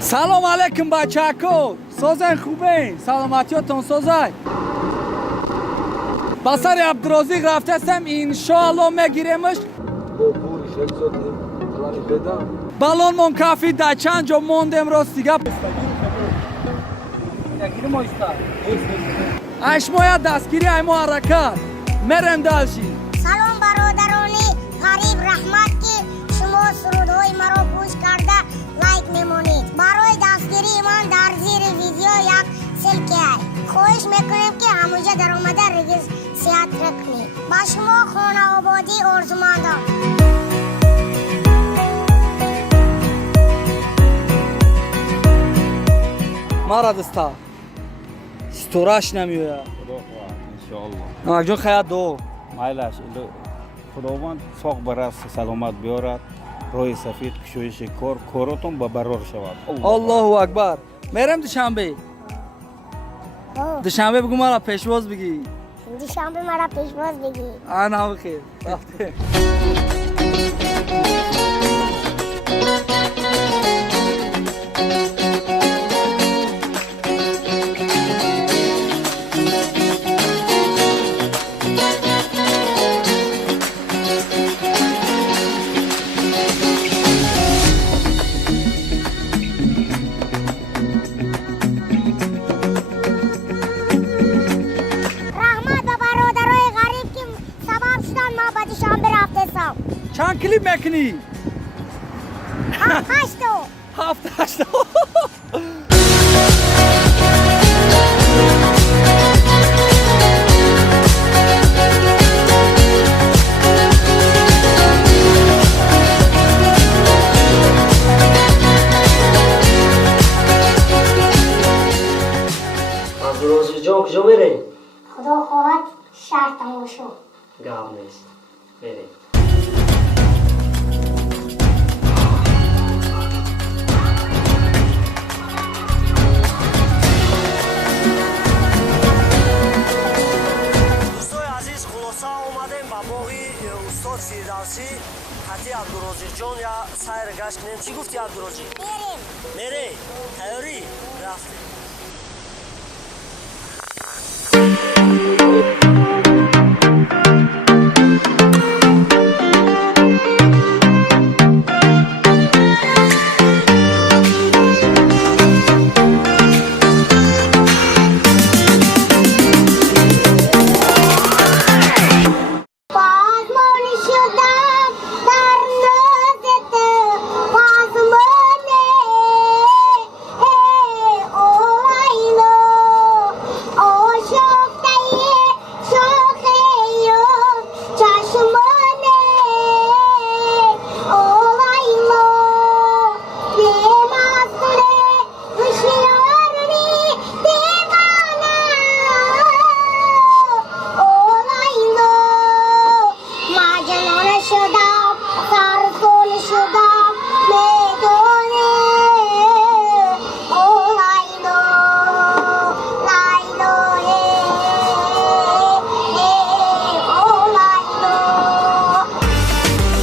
سلام علیکم بچه‌ها. سوزن خوبه؟ سلامتیاتون سوزای؟ بسر عبدورازیق رفته هستم انشاءالله میگیریمش. بالون من کافی در چند جا موندم راست دیگه. اشمایا دستگیری ایمو حرکت مرم دلشی. سلام برادرانی غریب رحمت که شما سرودهای مرا گوش کرده لایک میمونید. برای دستگیری من در زیر ویدیو یک سلکه خواهش میکنیم که همونجا در اومده رجیستر کنید. با شما خانه آبادی آرزومندم. مرا دستا ستورش نمیویا انشاءالله جون خیات دو مایلش خداوند ساق برس سلامت بیارد روی سفید کشویش کاراتون با برار شود. الله اکبر. میرم دوشنبه. دوشنبه بگو مرا پیشواز بگی. دوشنبه مرا پیشواز بگی. آنا بخیر. چند کلیپ میکنی؟ هفت. عبدورازیق جان کجا میری؟ خدا خواهد شهر تمام شد. گپ نیست. میری. حتی عبدورозиқ جان یا سایر گشت کنیم. چی گفتی عبدورозиқ؟ میری؟ تیاری؟ رفتیم.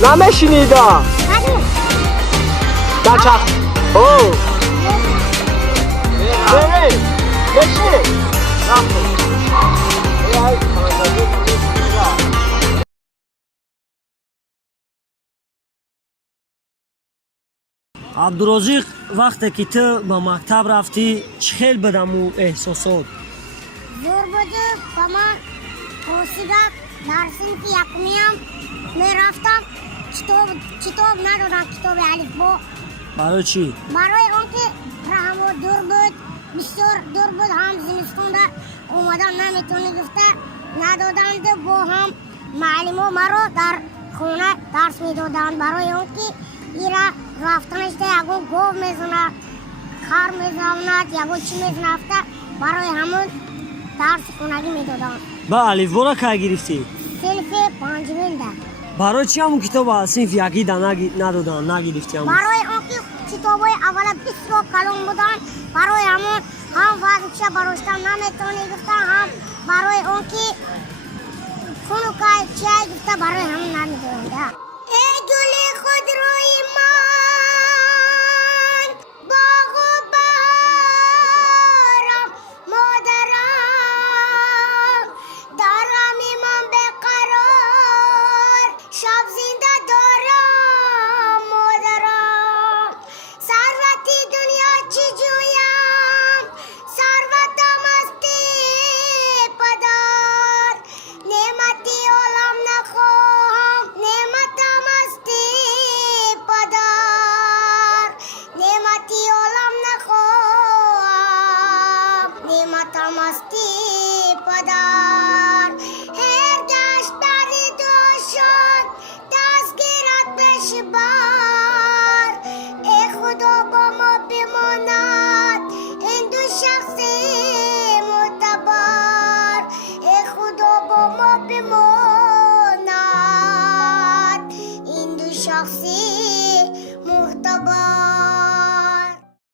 نمیشنیدم. بچه بری بشی عبدورозиқ وقتی که تو به مکتب رفتی چه خیلی بدم احساسات؟ زور بوده با من پرسیدم در صنف یکمیم میرفتم کتاب ندادم. کتاب الفبا. برای چی؟ برای آنکه رحم دور بود، بسیار دور بود. هم زمستون ده اومدن نمیتونی گفته ندادند. با هم معلم مرا در خونه درس میدادند. برای آنکه ایرا رفتنش ده یکو گوه میزند، خر میزند، یکو چی میزند، برای همون درس خونگی میدادند. با الفبا را که گرفتی؟ صنف پنجمین ده. برای چی همون کتاب صنف یکی ده ندادن نگرفتی؟ برای آنکه کتابای اول بسیار کلان بودن. برای همون هم وقتش بروشتن نمیتونی گفتن، هم برای آنکه خونوکای چای گفته برای همون نمیدونده. ای گل خود روی من باغ شخصی محتوا